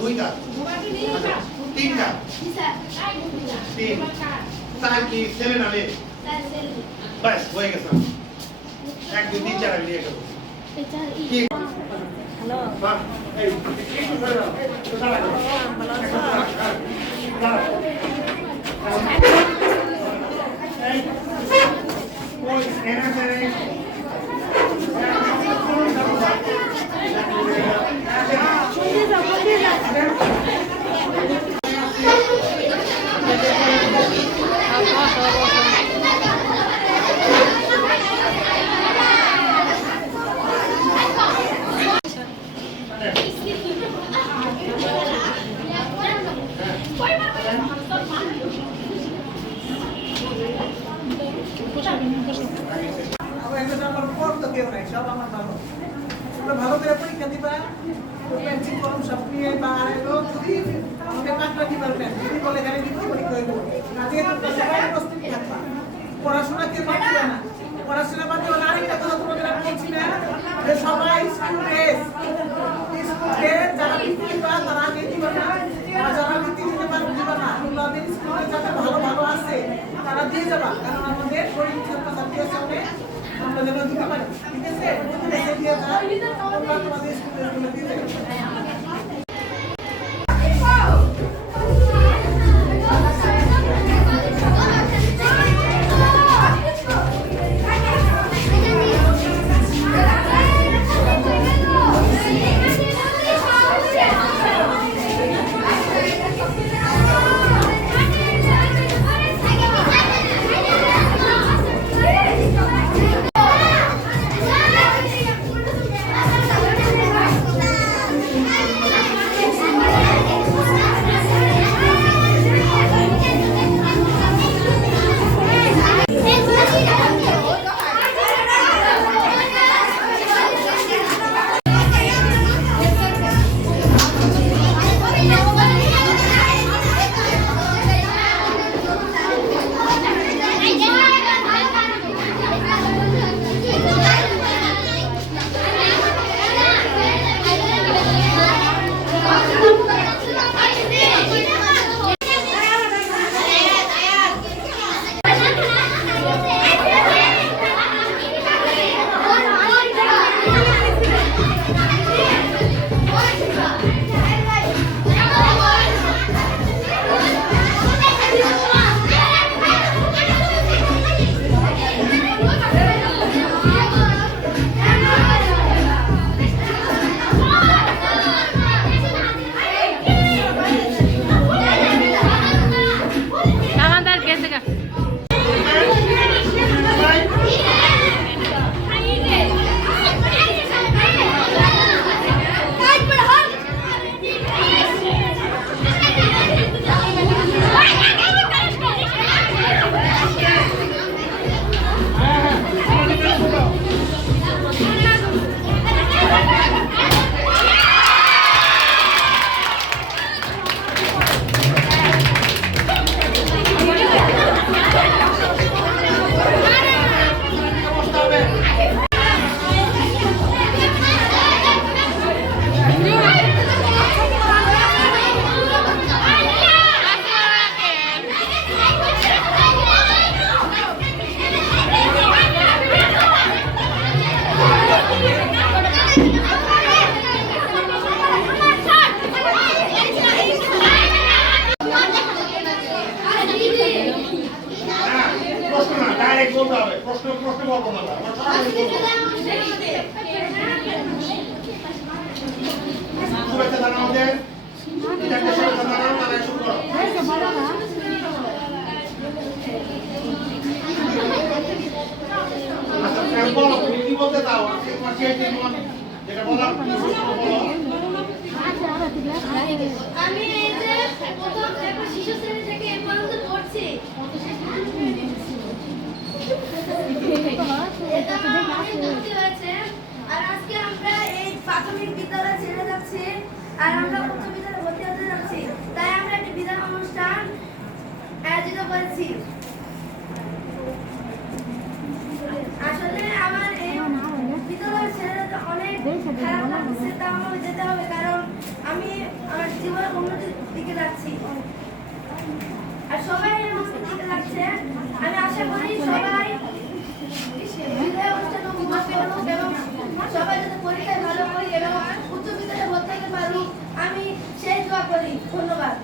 দুইটা তিনটা তিন চার কি ছেলে না মেয়ে বাস হয়ে গেছে 1 2 3 4 আমি নিয়ে যাবো হ্যালো বাহ এই একটু ধরে দাও তো দাঁড়াও ওই এনা করে ভালো করে পরীক্ষা দিবা পেন্সিল কলম সব নিয়ে বা আমাকে কাটটা কি পারবেন যদি বলে গাড়ি দিতে পরীক্ষা হইব কাজে তো সবাই প্রস্তুতি থাকবা পড়াশোনা কে বাদ দিবে না পড়াশোনা বাদ দিবে না আরেকটা কথা তোমাদের আমি বলছি না যে সবাই স্কুল ড্রেস যারা বিক্রি বা তারা আগে দিবে না যারা বিক্রি দিতে পারবে দিবে না তোমাদের স্কুলে যারা ভালো ভালো আছে তারা দিয়ে যাবা কারণ আমাদের শরীর ছাত্রছাত্রী আছে অনেক আমরা যেন দিতে পারি ঠিক আছে দিয়ে যাও তোমাদের স্কুলে দিয়ে যাবে আমি এই যে প্রথম শিশু শ্রেণী থেকে এ পর্যন্ত পড়ছি আর আজকে আমরা এই প্রাথমিক বিদ্যালয়ে ছেড়ে যাচ্ছি আর আমরা উচ্চ বিদ্যালয়ে ভর্তি হতে যাচ্ছি তাই আমরা একটি বিদায় অনুষ্ঠান আয়োজিত করেছি আসলে আমার এই বিদ্যালয়ে ছেড়ে যেতে অনেক খারাপ লাগছে তা আমার যেতে হবে কারণ আমি আমার জীবন উন্নতির দিকে যাচ্ছি আর সবাই উন্নতির দিকে যাচ্ছে। আমি আশা করি সবাই বিদায় অনুষ্ঠানে উপভোগ করুক এবং সবাই যাতে পরীক্ষায় ভালো করি এবং উচ্চ বিদ্যালয়ে ভর্তি হতে পারি, আমি সেই দোয়া করি। ধন্যবাদ।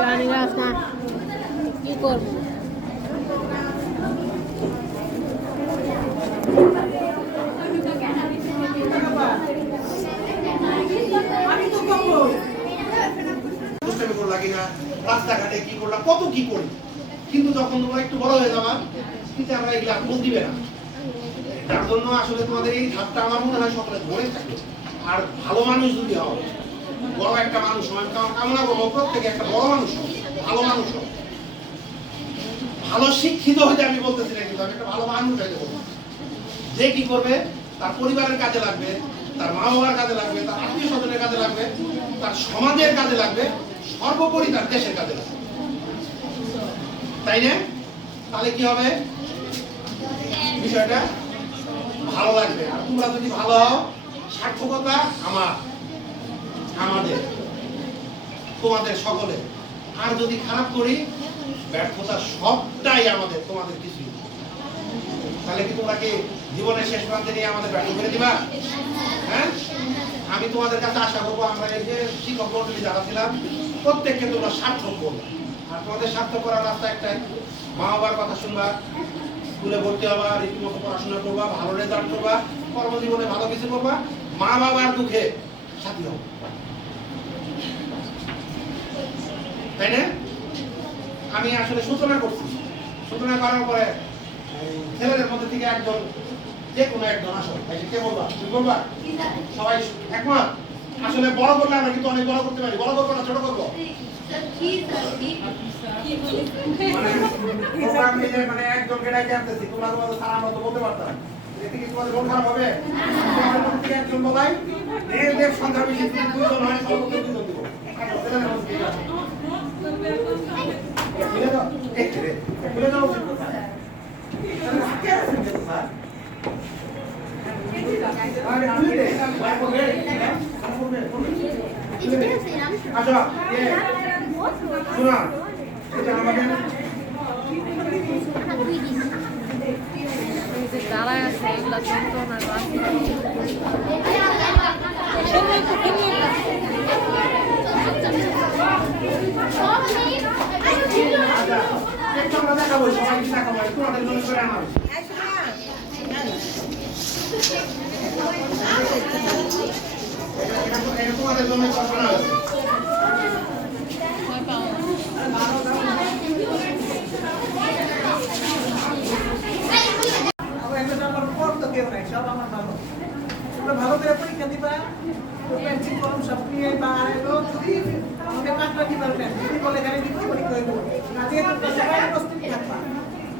গান গাছ না কি করবো আমি তো রাস্তাঘাটে কি করলাম, কত কি করি, কিন্তু যখন তোমরা একটু বড় হয়ে যাবা টিচাররা এগুলা বল দিবে না। তার জন্য আসলে তোমাদের এই ধাপটা আমার মনে হয় সকলে ধরে থাকবে। আর ভালো মানুষ যদি হও, বড় একটা মানুষ হয়, আমি কামনা করবো প্রত্যেকে একটা বড় মানুষ হোক, ভালো মানুষ হোক। ভালো শিক্ষিত হইতে আমি বলতেছি না, কিন্তু আমি একটা ভালো মানুষ হইতে বলবো। যে কি করবে তার পরিবারের কাজে লাগবে, তার মা বাবার কাজে লাগবে, তার আত্মীয় স্বজনের কাজে লাগবে, তার সমাজের কাজে লাগবে, সর্বোপরি তার দেশের কাজে লাগবে, তাই না? তাহলে কি হবে, বিষয়টা ভালো লাগবে। আর তোমরা যদি ভালো হও, সার্থকতা আমাদের তোমাদের সকলে। আর যদি খারাপ করি, ব্যর্থতা সবটাই আমাদের, তোমাদের কিছুই। তাহলে কি তোমরা কি জীবনের শেষ প্রান্তে নিয়ে আমাদের ব্যর্থ করে দিবা? হ্যাঁ, আমি তোমাদের কাছে আশা করবো আমরা এই যে শিক্ষক মন্ডলী যারা ছিলাম প্রত্যেককে তোমরা সার্থক করবে। আর তোমাদের সার্থক করার রাস্তা একটাই, মা বাবার কথা শুনবা, স্কুলে ভর্তি হবা, রীতিমতো পড়াশোনা করবা, ভালো রেজাল্ট করবা, কর্মজীবনে ভালো কিছু করবা, মা বাবার দুঃখে সাথী হবো, তাই না? আমি আসলে সূচনা করছি, সূচনা করার পরে ছেলেদের মধ্যে থেকে একজন, যে কোনো একজন আসো, কে বলবা? তুমি বলবা? সবাই একমত? আসলে বড় করলে আমরা কিন্তু অনেক বড় করতে পারি। বড় করবো না ছোট করবো? মানে একজনকে ডাকে আনতেছি, তোমরা তোমাদের সারা আমরা তো বলতে পারতাম, এতে কি তোমাদের মন খারাপ হবে? তোমাদের মধ্যে থেকে একজন বলাই, দেড় সন্ধ্যা বেশি দুজন হয়, সর্বোচ্চ দুজন দিব। ছেলেদের মধ্যে থেকে আসো। খুলে দাও, খুলে দাও। আচ্ছা, শোনা, এটা আমাদের দাঁড়ায় আছে এগুলা যন্ত্রণার আমরা দেখাবো, সবাই দেখাবো, তোমাদের জন্য করে আনাবো। এটা তোমাদের জন্য কল্পনা হয়েছে। ভালো করে পরীক্ষা দিবা, পেন্সিল কলম সব নিয়ে বা যদি আমাকে কাটলা দিবার যদি বলে এখানে দিব পরীক্ষা হইব। আজকে তো সবাই উপস্থিত থাকবা,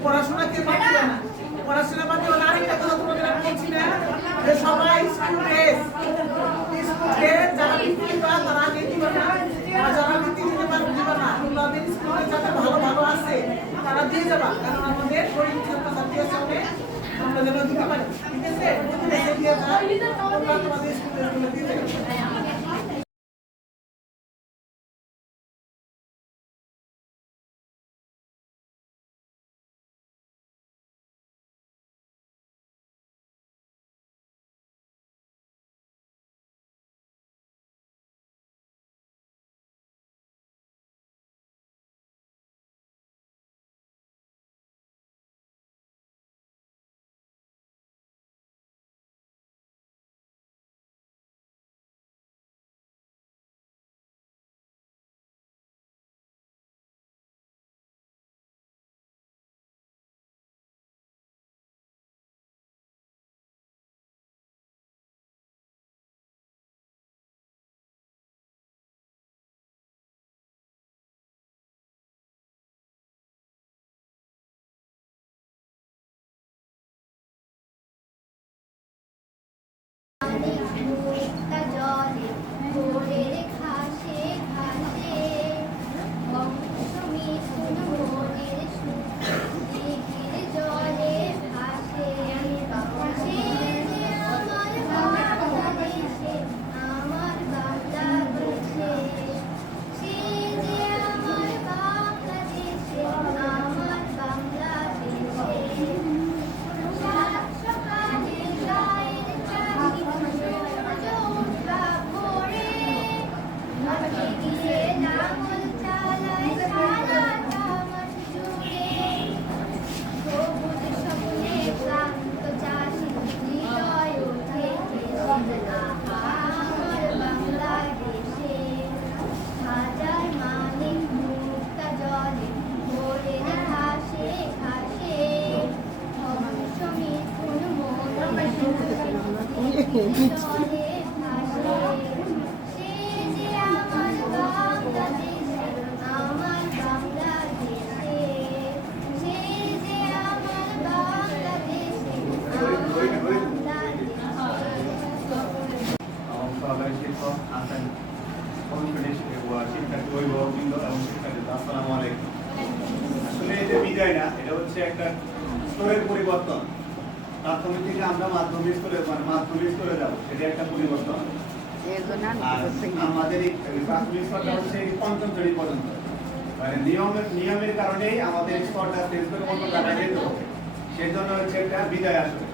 পড়াশোনা কে বাদ দিবে না, পড়াশোনা বাদ দিবে না। আরেকটা কথা তোমাদের আমি বলছি না, যে সবাই স্কুল ড্রেস যারা নীতি দিবা তারা নীতি দিবা না, যারা নীতি দিতে পারবে দিবা না। তোমাদের স্কুলে যারা ভালো ভালো আছে তারা দিয়ে যাবা, কারণ আমাদের গরিব ছাত্রছাত্রী আছে অনেক, আমরা যেন দিতে পারি। ঠিক আছে, দিয়ে যাও, তোমরা তোমাদের স্কুলে দিয়ে যাবে। সহকারী শিক্ষক আছেন শিক্ষার্থী অভিভাবকবৃন্দ এবং শিক্ষার্থী আসসালামু আলাইকুম। আসলে এটা বিদায় না, এটা হচ্ছে একটা স্তরের পরিবর্তন। প্রাথমিক থেকে আমরা মাধ্যমিক স্তরে যাব, সেটা একটা পরিবর্তন। আর আমাদের এই প্রাথমিক স্তরটা হচ্ছে পঞ্চম শ্রেণী পর্যন্ত, মানে নিয়মের কারণেই আমাদের স্তরটা চেঞ্জ করে অন্য জায়গায় যেতে হবে। সেই জন্য হচ্ছে একটা বিদায়। আসলে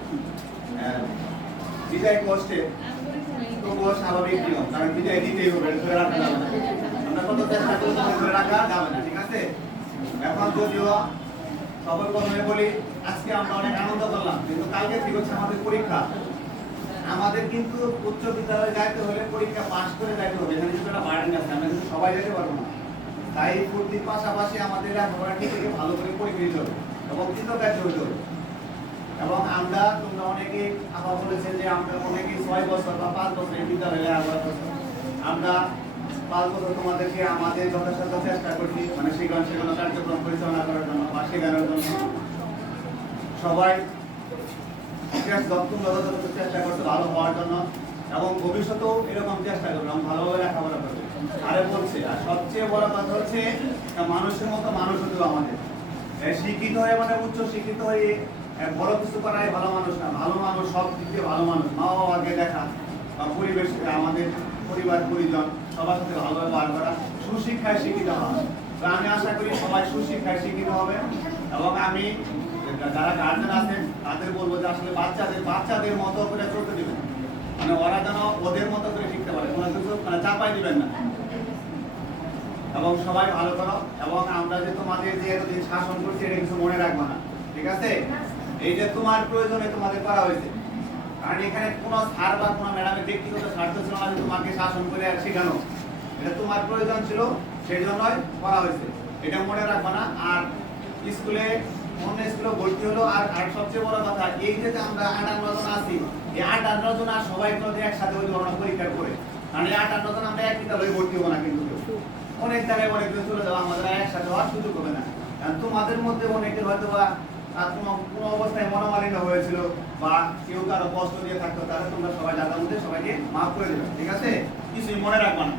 বিদায় কষ্টে তবুও স্বাভাবিক নিয়ম, কারণ বিদায় দিতেই হবে, ধরে রাখা যাবে না। আমরা কত চেষ্টা করবো ধরে রাখা যাবে না, ঠিক আছে? এখন যদিও সবার প্রথমে বলি, আজকে আমরা অনেক আনন্দ করলাম, কিন্তু কালকে থেকে হচ্ছে আমাদের পরীক্ষা। আমাদের কিন্তু উচ্চ বিদ্যালয়ে যাইতে হলে পরীক্ষা পাস করে যাইতে হবে, এখানে কিন্তু একটা বার্ডেন আছে, আমরা কিন্তু সবাই যেতে পারবো না। তাই ফুর্তির পাশাপাশি আমাদের লেখাপড়া ঠিক থেকে ভালো করে পরীক্ষা দিতে হবে এবং কৃতকার্য হতে হবে। এবং আমরা, তোমরা অনেকেই আবার বলেছে যে আমরা অনেকেই 6 বছর বা 5 বছর এই বিদ্যালয়ে লেখাপড়া করছি। আমরা 5 বছর তোমাদেরকে আমাদের যথাসাধ্য চেষ্টা করছি, মানে সেগুলো কার্যক্রম পরিচালনা করার জন্য বা শেখানোর জন্য। সবাই চেষ্টা করতে ভালো হওয়ার জন্য এবং ভবিষ্যতেও এরকম চেষ্টা করবে, আমি ভালোভাবে লেখাপড়া করবে। আরে বলছে, আর সবচেয়ে বড় কথা হচ্ছে মানুষের মতো মানুষ হতে হবে আমাদের। শিক্ষিত হয়ে মানে উচ্চ শিক্ষিত হয়ে বড় কিছু করাই ভালো মানুষ না। ভালো মানুষ সব দিক দিয়ে ভালো মানুষ, মা বাবাকে দেখা বা পরিবেশ, আমাদের পরিবার পরিজন সবার সাথে ভালো ব্যবহার করা, সুশিক্ষায় শিক্ষিত হওয়া। তো আমি আশা করি সবাই সুশিক্ষায় শিক্ষিত হবে। এবং আমি যারা গার্জেন আছেন তাদের বলবো যে আসলে বাচ্চাদের মতো করে চলতে দিবেন, মানে ওরা যেন ওদের মতো করে শিখতে পারে, কোনো কিছু মানে চাপাই দিবেন না। এবং সবাই ভালো করো। এবং আমরা যে তোমাদের যে এতদিন শাসন করছি এটা কিছু মনে রাখবো না, ঠিক আছে? এই যে তোমার প্রয়োজনে তোমাদের করা হয়েছে, কারণ এখানে কোনো স্যার বা কোনো ম্যাডামের ব্যক্তিগত স্বার্থ ছিল না যে তোমাকে শাসন করে আর শেখানো। এটা তোমার প্রয়োজন ছিল, সেই জন্যই করা হয়েছে, এটা মনে রাখবো না। আর স্কুলে অন্য স্কুলে ভর্তি হলো, আর সবচেয়ে বড় কথা এই যে আমরা 58 জন আছি, এই 58 জন আর সবাই কিন্তু একসাথে হইতে পারবো না পরীক্ষার পরে। কারণ এই 58 জন আমরা এক বিদ্যালয়ে ভর্তি হবো না, কিন্তু অনেক জায়গায় অনেক দূরে চলে যাবো, আমাদের একসাথে হওয়ার সুযোগ হবে না। কারণ তোমাদের মধ্যে অনেকের হয়তো বা কোনো অবস্থায় মনোমালিন্য হয়েছিল বা কেউ কারো কষ্ট দিয়ে থাকতো, তাহলে তোমরা সবাই যাদের মধ্যে সবাইকে মাফ করে দেবে, ঠিক আছে? কিছুই মনে রাখবা না,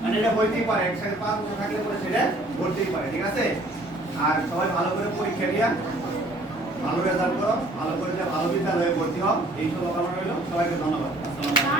মানে এটা হইতেই পারে, একসাথে 5 বছর থাকলে পরে সেটা ঘটতেই পারে, ঠিক আছে? আর সবাই ভালো করে পরীক্ষা দিয়া ভালো রেজাল্ট করো, ভালো করে ভালো বিদ্যালয়ে ভর্তি হও, এই শুভকামনা রইল। সবাইকে ধন্যবাদ। আসসালামু আলাইকুম।